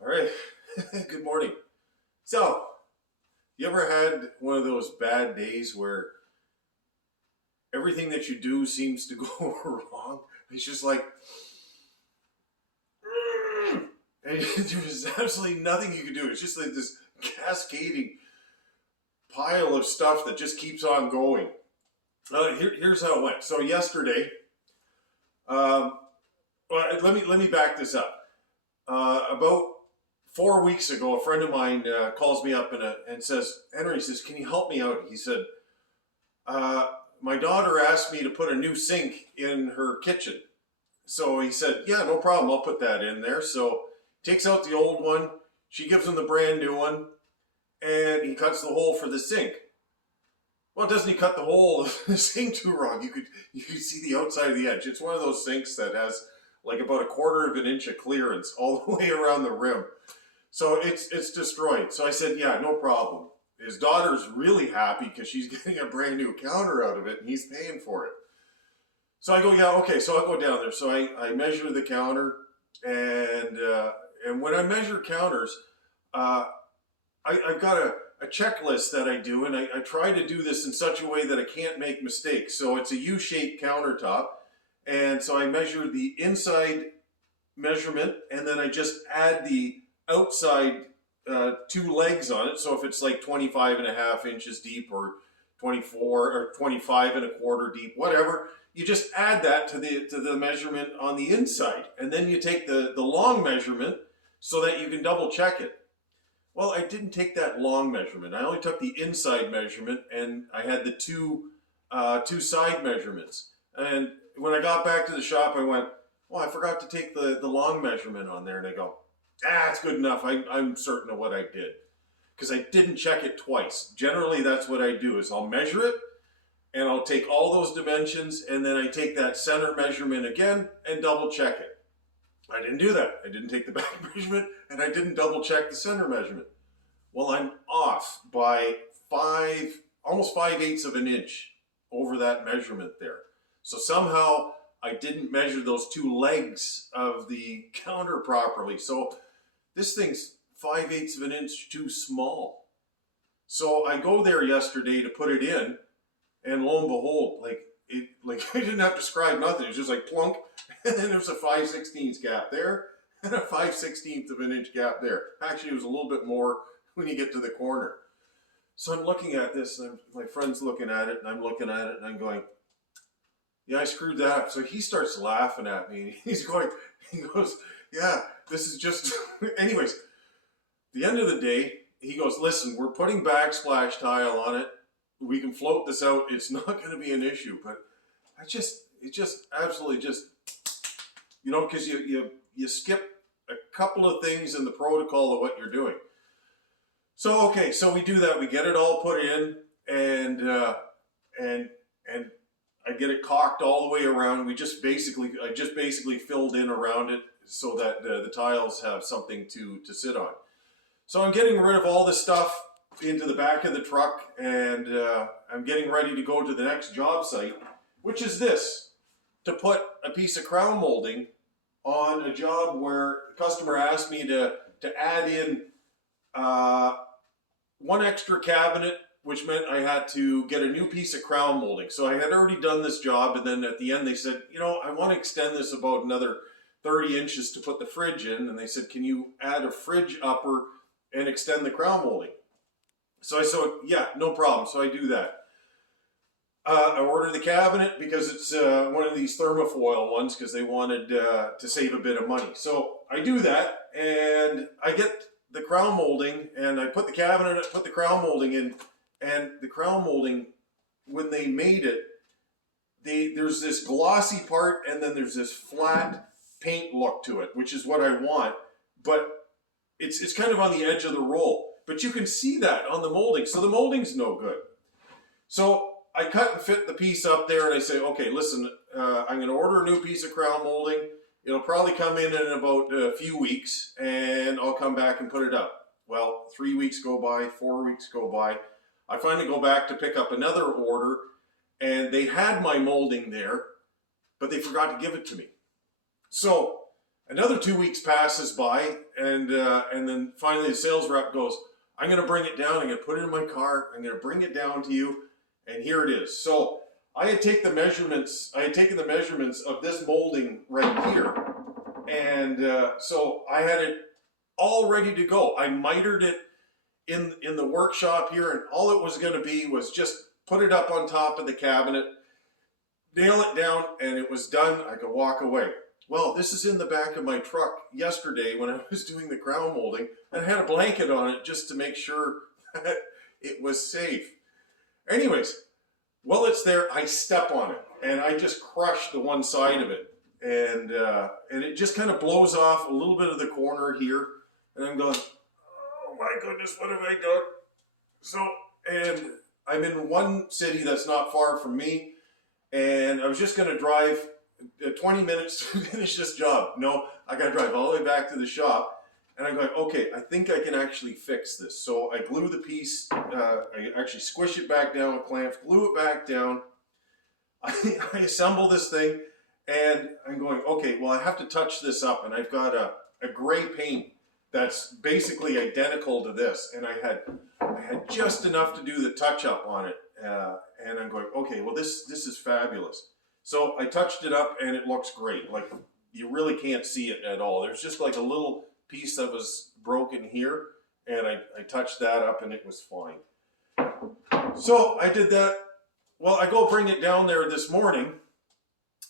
All right. Good morning. So, you ever had one of those bad days where everything that you do seems to go wrong? It's just like, and there's absolutely nothing you can do. It's just like this cascading pile of stuff that just keeps on going. Here's how it went. So yesterday, um, well, let me back this up. About 4 weeks ago, a friend of mine calls me up and says, Henry, he says, can you help me out? He said, uh, my daughter asked me to put a new sink in her kitchen. So he said, yeah, no problem. I'll put that in there. So takes out the old one. She gives him the brand new one, and he cuts the hole for the sink. Well, doesn't he cut the hole of the sink too wrong? You could see the outside of the edge. It's one of those sinks that has like about a quarter of an inch of clearance all the way around the rim. So it's destroyed. So I said, yeah, no problem. His daughter's really happy because she's getting a brand new counter out of it and he's paying for it. So I go, yeah, okay. So I'll go down there. So I measure the counter, and when I measure counters, uh, I've got a checklist that I do, and I try to do this in such a way that I can't make mistakes. So it's a U-shaped countertop, and so I measure the inside measurement, and then I just add the outside two legs on it. So if it's like 25 and a half inches deep or 24 or 25 and a quarter deep, whatever, you just add that to the measurement on the inside. And then you take the long measurement so that you can double check it. Well, I didn't take that long measurement. I only took the inside measurement, and I had the two side measurements. And when I got back to the shop, I went, "Oh, I forgot to take the long measurement on there." And I go, it's good enough. I'm certain of what I did because I didn't check it twice. Generally, that's what I do is I'll measure it, and I'll take all those dimensions, and then I take that center measurement again and double check it. I didn't do that. I didn't take the back measurement, and I didn't double check the center measurement. Well, I'm off by almost 5/8 of an inch over that measurement there. So somehow I didn't measure those two legs of the counter properly. So this thing's 5/8 of an inch too small. So I go there yesterday to put it in, and lo and behold, like I didn't have to scribe nothing. It was just like plunk, and then there's a 5/16 gap there, and a 5/16 of an inch gap there. Actually, it was a little bit more when you get to the corner. So I'm looking at this, and my friend's looking at it, and I'm looking at it, and I'm going, yeah, I screwed that up. So he starts laughing at me. He goes, yeah, this is just, anyways, the end of the day, he goes, listen, we're putting backsplash tile on it. We can float this out. It's not going to be an issue. But it just absolutely just, because you skip a couple of things in the protocol of what you're doing. So, okay, so we do that. We get it all put in, and I get it caulked all the way around. I just basically filled in around it so that the tiles have something to sit on. So I'm getting rid of all this stuff into the back of the truck, and I'm getting ready to go to the next job site, which is this, to put a piece of crown molding on a job where the customer asked me to add in one extra cabinet, which meant I had to get a new piece of crown molding. So I had already done this job, and then at the end they said, I want to extend this about another 30 inches to put the fridge in. And they said, can you add a fridge upper and extend the crown molding? So I said, yeah, no problem. So I do that. I ordered the cabinet because it's one of these thermofoil ones because they wanted to save a bit of money. So I do that, and I get the crown molding, and I put the cabinet, put the crown molding in, and the crown molding, when they made it, there's this glossy part, and then there's this flat paint look to it, which is what I want, but it's kind of on the edge of the roll. But you can see that on the molding, so the molding's no good. So I cut and fit the piece up there, and I say, okay, listen, I'm going to order a new piece of crown molding. It'll probably come in about a few weeks, and I'll come back and put it up. Well, 3 weeks go by, 4 weeks go by. I finally go back to pick up another order, and they had my molding there, but they forgot to give it to me. So Another 2 weeks passes by, and then finally the sales rep goes, I'm going to bring it down. I'm going to put it in my car. I'm going to bring it down to you, and here it is. So I had taken the measurements. I had taken the measurements of this molding right here, and so I had it all ready to go. I mitered it in the workshop here, and all it was going to be was just put it up on top of the cabinet, nail it down, and it was done. I could walk away. Well, this is in the back of my truck yesterday when I was doing the crown molding, and I had a blanket on it just to make sure that it was safe. Anyways, while it's there, I step on it, and I just crush the one side of it, and it just kind of blows off a little bit of the corner here, and I'm going, oh my goodness, what have I done? So, and I'm in one city that's not far from me, and I was just going to drive 20 minutes to finish this job. No, I got to drive all the way back to the shop, and I'm going, okay, I think I can actually fix this. So I glue the piece, I actually squish it back down with clamps, glue it back down. I assemble this thing, and I'm going, okay, well, I have to touch this up, and I've got a gray paint that's basically identical to this, and I had just enough to do the touch up on it, and I'm going, okay, well, this is fabulous. So I touched it up, and it looks great. Like, you really can't see it at all. There's just like a little piece that was broken here, and I touched that up, and it was fine. So I did that. Well, I go bring it down there this morning,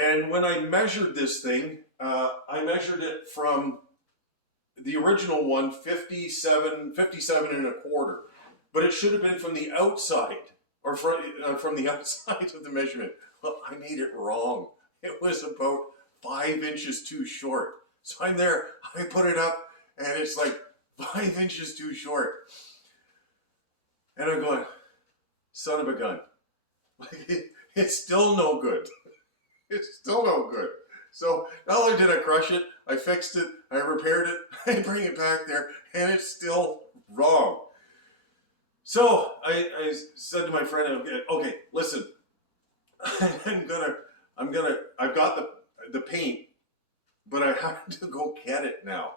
and when I measured this thing, I measured it from the original one, 57 and a quarter, but it should have been from the outside, or from the outside of the measurement. Well, I made it wrong. It was about 5 inches too short. So I'm there, I put it up, and it's like 5 inches too short. And I'm going, son of a gun. Like, it's still no good. It's still no good. So not only did I crush it, I fixed it, I repaired it, I bring it back there, and it's still wrong. So I said to my friend, okay, listen, I've got the paint, but I have to go get it now,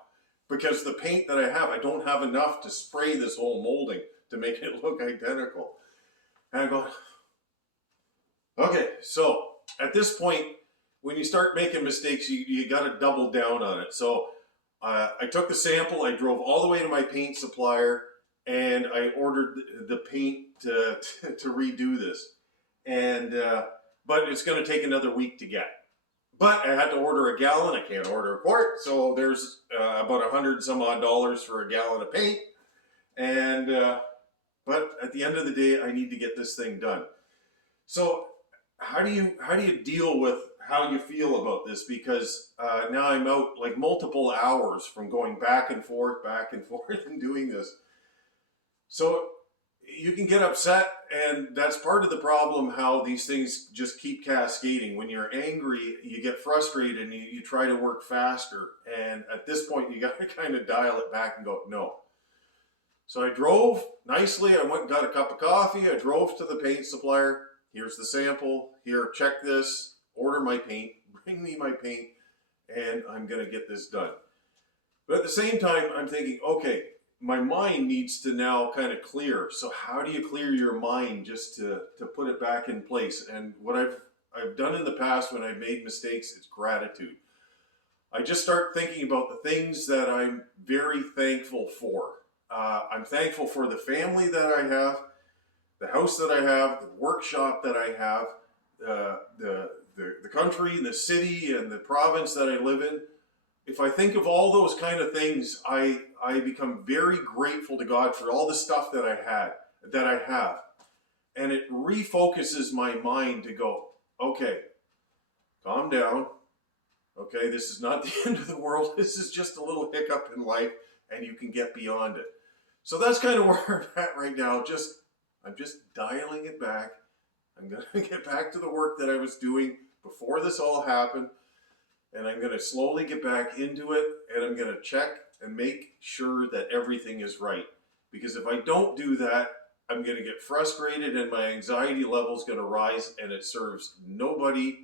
because the paint that I have, I don't have enough to spray this whole molding to make it look identical. And I go, okay, so at this point, when you start making mistakes, you got to double down on it. So I took the sample, I drove all the way to my paint supplier, and I ordered the paint to redo this. And but it's going to take another week to get. But I had to order a gallon. I can't order a quart, so there's about $100 some odd for a gallon of paint. And but at the end of the day, I need to get this thing done. So how do you deal with how you feel about this? Because now I'm out like multiple hours from going back and forth and doing this. So you can get upset, and that's part of the problem, how these things just keep cascading. When you're angry, you get frustrated, and you try to work faster. And at this point, you got to kind of dial it back and go, no. So I drove nicely. I went and got a cup of coffee. I drove to the paint supplier. Here's the sample. Here, check this. Order my paint. Bring me my paint, and I'm going to get this done. But at the same time, I'm thinking, okay, my mind needs to now kind of clear. So how do you clear your mind just to put it back in place? And what I've done in the past when I've made mistakes is gratitude. I just start thinking about the things that I'm very thankful for. I'm thankful for the family that I have, the house that I have, the workshop that I have, the country, the city, and the province that I live in. If I think of all those kind of things, I become very grateful to God for all the stuff that I have. And it refocuses my mind to go, okay, calm down. Okay, this is not the end of the world. This is just a little hiccup in life, and you can get beyond it. So that's kind of where I'm at right now. I'm just dialing it back. I'm going to get back to the work that I was doing before this all happened. And I'm going to slowly get back into it, and I'm going to check and make sure that everything is right. Because if I don't do that, I'm going to get frustrated, and my anxiety level is going to rise, and it serves nobody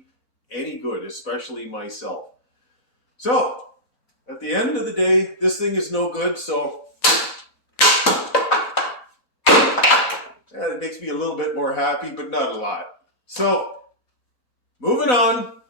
any good, especially myself. So at the end of the day, this thing is no good, so it makes me a little bit more happy, but not a lot. So, moving on.